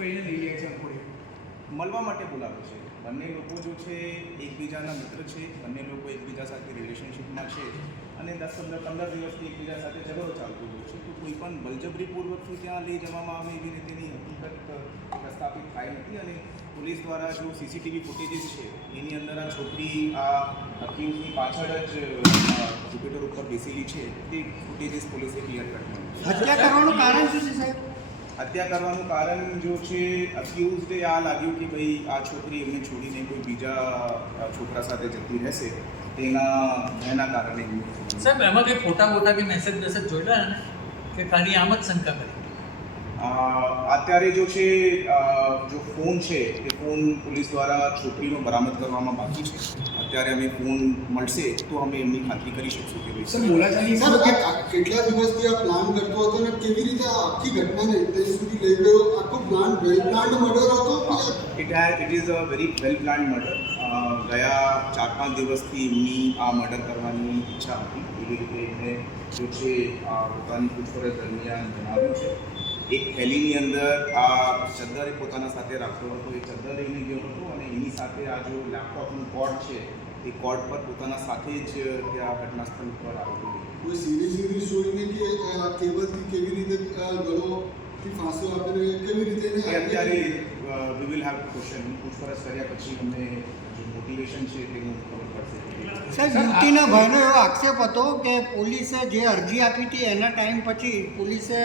કહીને લઈ જાય છે અંકોડી? મળવા માટે બોલાવે છે. બંને લોકો જો છે એકબીજાના મિત્ર છે, બંને લોકો એકબીજા સાથે રિલેશનશિપમાં છે અને 10-15 દિવસથી એકબીજા સાથે ઝઘડો ચાલતો હોય છે. તો કોઈ પણ બળજબરીપૂર્વકથી ત્યાં લઈ જવામાં આવે એવી રીતેની હકીકત પ્રસ્થાપિત થાય નથી. અને પોલીસ દ્વારા જો સીસીટીવી ફૂટેજીસ છે એની અંદર આ છોકરી આ અક્યુઝની પાછળ જ જુપિટર ઉપર બેસેલી છે તે ફૂટેજીસ પોલીસે ક્લિયર કરી. હત્યા કરવાનું કારણ શું છે સાહેબ? હત્યા કરવાનું કારણ જો છે અક્યુઝડે આ લાગ્યું કે ભાઈ આ છોકરી એમને છોડીને કોઈ બીજા છોકરા સાથે જતી રહેશે એના કારણે. સાહેબ એમાં કંઈ ફોટા કે મેસેજ જોયેલા ને કે ખાલી આમ જ શંકા કરી? અત્યારે જો છે જો ફોન છે એ ફોન પોલીસ દ્વારા છોકરીનો બરામદ કરવામાં બાકી છે. અત્યારે અમે ફોન મળશે તો અમે એમની ખાતરી કરી શકશું કે સર બોલાચાલી કેટલા દિવસથી આ પ્લાન કરતો હતો અને કેવી રીતે આ આખી ઘટનાને ત્યાં સુધી લઈ ગયો? આખો પ્લાન વેલ પ્લાન્ડ મર્ડર હતો? It is a very well planned murder. ગયા 4-5 દિવસથી એમની આ મર્ડર કરવાની ઈચ્છા હતી. એવી રીતે એમને જો છે પોતાની પૂછપરછ દરમિયાન જણાવ્યું છે. એક થેલીની અંદર આ ચદ્દર એ પોતાના સાથે રાખતો હતો. એ ચદ્દર લઈને ગયો હતો અને એની સાથે આ જો લેપટોપનું કોર્ડ છે એ કોર્ડ પર પોતાના સાથે જ ત્યાં ઘટના સ્થળ પર આવેલું. કોઈ સીરીઝ જોઈને કે કેબલથી કેવી રીતે ગળોથી ફાંસો આપીને કેવી રીતે અત્યારે વી વિલ હેવ ક્વેશ્ચન. પૂછપરછ કર્યા પછી અમને જે મોટિવેશન છે તેનું ખબર પડશે. સાહેબ યુવતીના ભાઈનો એવો આક્ષેપ હતો કે પોલીસે જે અરજી આપી હતી એના ટાઈમ પછી પોલીસે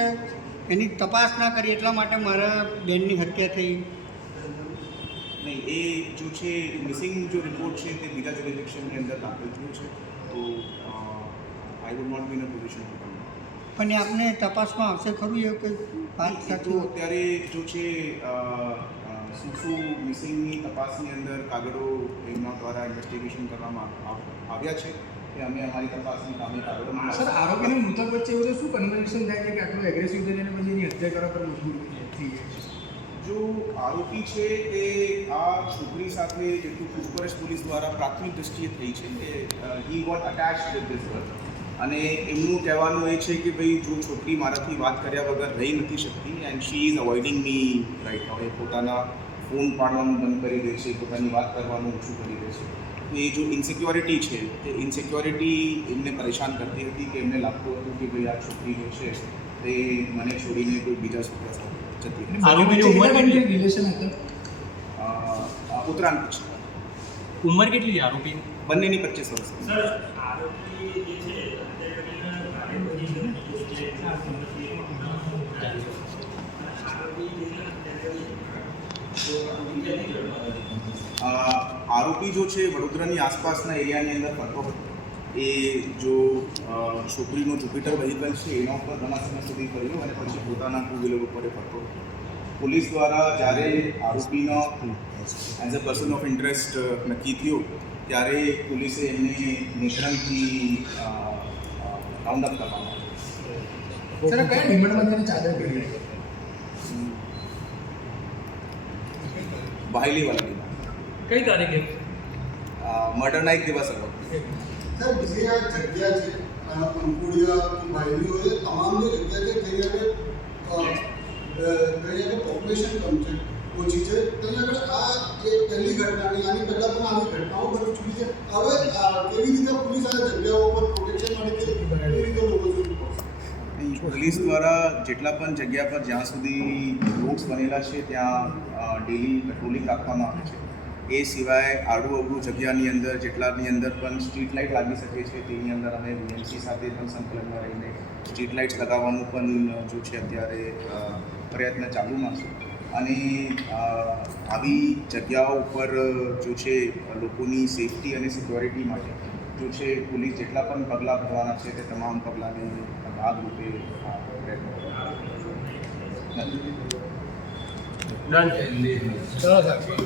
એની તપાસ ના કરી એટલા માટે મારા બેનની હત્યા થઈ. નહીં, એ જો છે મિસિંગ જો રિપોર્ટ છે તે બીજા જ્યુરિડિક્શનની અંદર દાખલ થયું છે. તો I would not be in a position to comment. પણ એ આપને તપાસમાં આવશે ખરું એવું કંઈ વાત તો સાચી? અત્યારે જો છે શું મિસિંગની તપાસની અંદર કાગળો એમના દ્વારા ઇન્વેસ્ટિગેશન કરવામાં આવ્યા છે કે અમે અમારી તપાસની કામે કાગળોમાં. સર આરોપીને મૃતક વચ્ચે એવું શું કન્વર્ઝેશન થાય છે કે આટલું એગ્રેસિવ થઈને પછી એની હત્યા કરવા પર મજબૂર થઈ જાય છે? જો આરોપી છે તે આ છોકરી સાથે જેટલું પૂછપરછ પોલીસ દ્વારા પ્રાથમિક દ્રષ્ટિએ થઈ છે કે he what attached with this girl. અને એમનું કહેવાનું એ છે કે ભાઈ જો છોકરી મારાથી વાત કર્યા વગર રહી નથી શકતી and she is avoiding me right now. એ પોતાના ફોન પાડવાનું બંધ કરી દે છે, પોતાની વાત કરવાનું ઓછું કરી દે છે. તો એ જો ઇન્સિક્યોરિટી છે તે ઇન્સિક્યોરિટી એમને પરેશાન કરતી હતી કે એમને લાગતું હતું કે ભાઈ આ છોકરી જે છે તે મને છોડીને કોઈ બીજા છોકરા સાથે જતી રહી. આરોપીની ઉંમર કેટલી? રિલેશન હતા? ઉત્તરાયણ પછી ઉંમર કેટલી આરોપી? બંનેની 25 વર્ષ. આરોપી જો છે વડોદરાની આસપાસના એરિયાની અંદર ફરતો હતો. એ જો છોકરીનો જુપિટર વ્હીકલ છે એના ઉપર ઘણા સમય સુધી ફર્યો અને પછી પોતાના ટુ વ્હીલર ઉપર ફરતો હતો. પોલીસ દ્વારા જ્યારે આરોપીનો as a person of interest નક્કી થયો ત્યારે પોલીસે એમને નેત્રંગથી રાઉન્ડ અપ કરવામાં આવ્યો. સર કયા ડિમાન્ડમાં તેને ચાદર કરી? બાહેલીવાલા ડિમાન્ડ. કઈ તારીખે? મર્ડરના એક દિવસ અગાઉ. સર બીજી આ જગ્યા છે અંકુડિયા કે ભાઈઓ એ તમામ જે જગ્યા છે કઈ આગળ પોપ્યુલેશન કમ છે, ઓછી છે. કઈ આગળ આ જે પહેલી ઘટનાની આની પહેલાં પણ આવી ઘટનાઓ બની ચૂકી છે. હવે કેવી રીતે પોલીસ આ જગ્યાઓ પર પ્રોટેક્શન માટે કેવી રીતે લોકો સુધી પહોંચે? પોલીસ દ્વારા જેટલા પણ જગ્યા પર જ્યાં સુધી રોડ્સ બનેલા છે ત્યાં ડેલી પેટ્રોલિંગ રાખવામાં આવે છે. એ સિવાય આડું અવળું જગ્યાની અંદર જેટલાની અંદર પણ સ્ટ્રીટ લાઇટ લાગી શકે છે તેની અંદર અમે બીએમસી સાથે પણ સંકલનમાં રહીને સ્ટ્રીટ લાઇટ્સ લગાવવાનું પણ જો છે અત્યારે પ્રયત્ન ચાલુમાં છે. અને આવી જગ્યાઓ ઉપર જો છે લોકોની સેફટી અને સિક્યોરિટી માટે જો છે પોલીસ જેટલા પણ પગલાં ભરવાના છે તે તમામ પગલાંને ભાગરૂપે પ્રયત્ન ચલો સાહેબ.